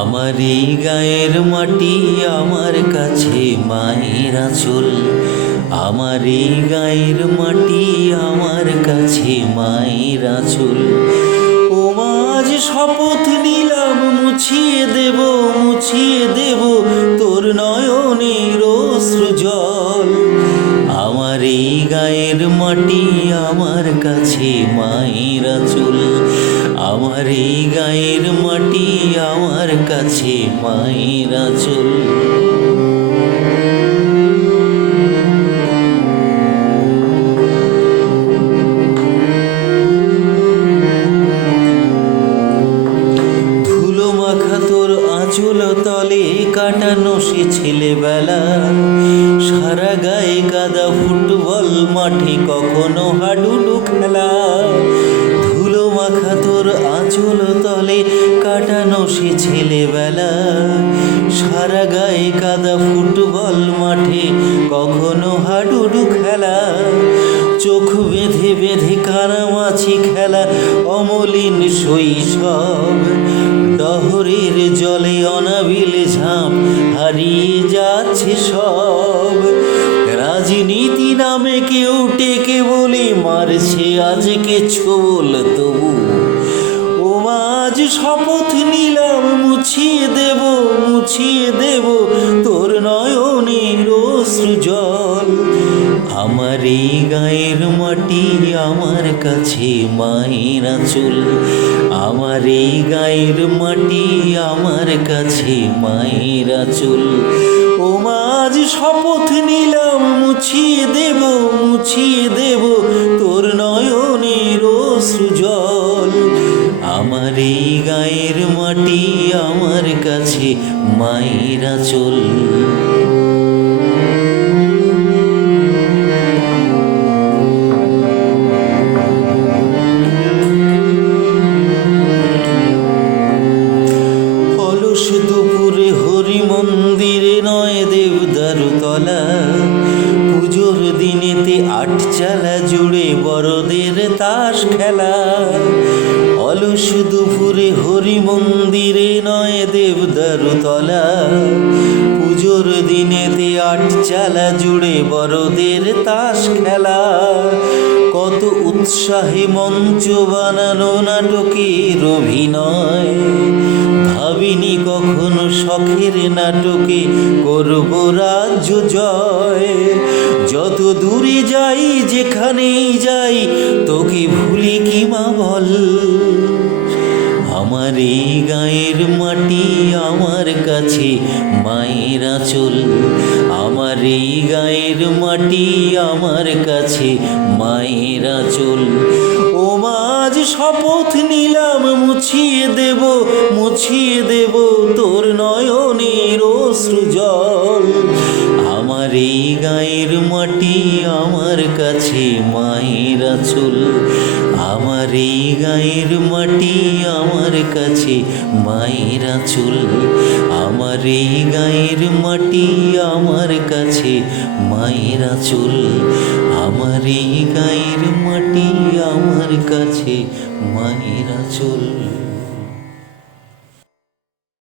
আমার এই গায়ের মাটি আমার কাছে মায়ের আঁচল। আমার এই গায়ের মাটি আমার কাছে মায়ের আঁচল। ও মা আজ শপথ নিলাম মুছিয়ে দেব তোর নয়নের অশ্রু জল। আমার এই গায়ের মাটি আমার কাছে মায়ের আঁচল। আমার এই গায়ের মাটি আমার কাছে মায়ের আঁচল। ধুলো মাখা তোর আঁচল তলে কাটানো সে ছেলেবেলা। সারা গায়ে কাদা ফুটবল মাঠে কখনো হাডুডু খেলা। ধুলো মাখা তোর আঁচল তলে কাটানো সে ছেলেবেলা। সারা গায়ে কাদা ফুটবল মাঠে কখনো হাডুডু খেলা। চোখ বেঁধে বেঁধে কানামাছি খেলা অমলিন শৈশব। ডহরের জলে অনাবিল ঝাঁপ হারিয়ে যাচ্ছে সব। রাজনীতি নামে কেউ ডেকে বলে মারছে আজকে ছোবল তবু। ও মা আজ শপথ নিলাম মুছিয়ে দেব তোর নয়নের অশ্রু জল। আমার এই গায়ের মাটি আমার কাছে মায়ের আঁচল। আমার এই গায়ের মাটি আমার কাছে মায়ের আঁচল। ও মা আজ শপথ নিলাম মুছিয়ে দেব তোর নয়নের অশ্রু জল। আমার এই গায়ের মাটি আমার কাছে মায়ের আঁচল। অলস দুপুরে হরি মন্দিরে নয় দেবদারু তলা। পুজোর দিনেতে আটচালা জুড়ে বড়দের তাস খেলা। অলস দুপুরে হরি মন্দিরে নয় দেবদারু তলা। পুজোর দিনেতে আটচালা জুড়ে বড়দের তাস খেলা। কত উৎসাহে মঞ্চ বানানো নাটকের অভিনয়। ভাবিনি কখনো শখের নাটকে করব রাজ্য জয়। যত দূরে যাই যেখানেই যাই তোকে ভুলি কি মা বল। আমার এই গায়ের মাটি আমার কাছে মায়ের আঁচল। আমার এই গায়ের মাটি আমার কাছে মায়ের আঁচল। ও মা আজ শপথ নিলাম মুছিয়ে দেব তোর নয়নের অশ্রু জল। আমার এই গায়ের মাটি আমার কাছে মায়ের আঁচল। আমার এই গায়ের মাটি আমার কাছে মায়ের আঁচল। আমার এই গায়ের মাটি আমার কাছে মায়ের আঁচল। আমার এই গায়ের মাটি আমার কাছে মায়ের আঁচল।